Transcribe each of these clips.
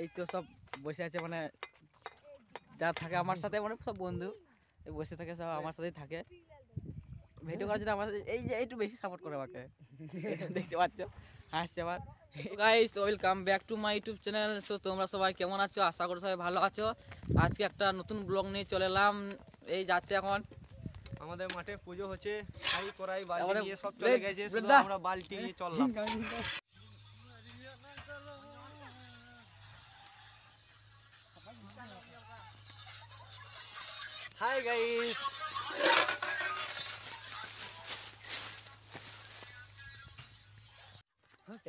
এই তো সব বসে আছে, মানে যা থাকে আমার সাথে, মানে সব বন্ধু বসে থাকে, সব আমার সাথেই থাকে। ভিডিও করার জন্য আমাদের এই যে একটু বেশি সাপোর্ট করে আমাকে, দেখতে পাচ্ছ হাসছে আবার। Guys, welcome back to my YouTube channel. So তোমরা সবাই কেমন আছো? আশা করি সবাই ভালো আছো। আজকে একটা নতুন ব্লগ নিয়ে চলে এলাম। এই যাচ্ছে এখন আমাদের মাঠে পুজো হচ্ছে, হাই কড়াই বালতি নিয়ে সব চলে গেছে, শুধু আমরা বালতি নিয়ে চললাম। হাই গাইস,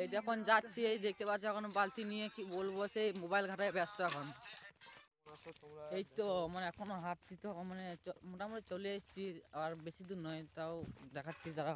এই যখন যাচ্ছি, এই দেখতে পাচ্ছ এখন বালতি নিয়ে, কি বলবো, সেই মোবাইল ঘাটায় ব্যস্ত এখন। এই তো মানে এখনো হাঁটছি, তো মানে মোটামুটি চলে এসেছি, আর বেশি দূর নয়, তাও দেখাচ্ছি তারা।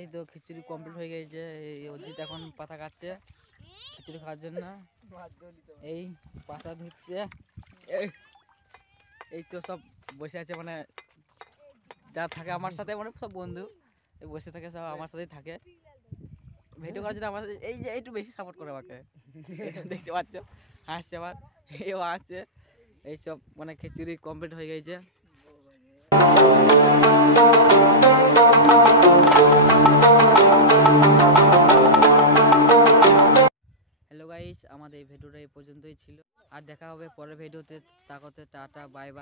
এই তো খিচুড়ি কমপ্লিট হয়ে গেছে। এই অজিত এখন পাতা কাটছে খিচুড়ি খাওয়ার জন্য। এই পাতা ধুচ্ছে। এই তো সব বসে আছে, মানে যা থাকে আমার সাথে, মানে সব বন্ধু বসে থাকে, সব আমার সাথেই থাকে। ভিডিও করার জন্য আমাদের এই যে একটু বেশি সাপোর্ট করে আমাকে, দেখতে পাচ্ছ হাসছে আবার। এও হাসছে। এইসব মানে খিচুড়ি কমপ্লিট হয়ে গেছে। হ্যালো গাইস, আমাদের এই ভিডিওটা এই পর্যন্তই ছিল। আর দেখা হবে পরের ভিডিওতে। তাকতে টাটা, বাই বাই।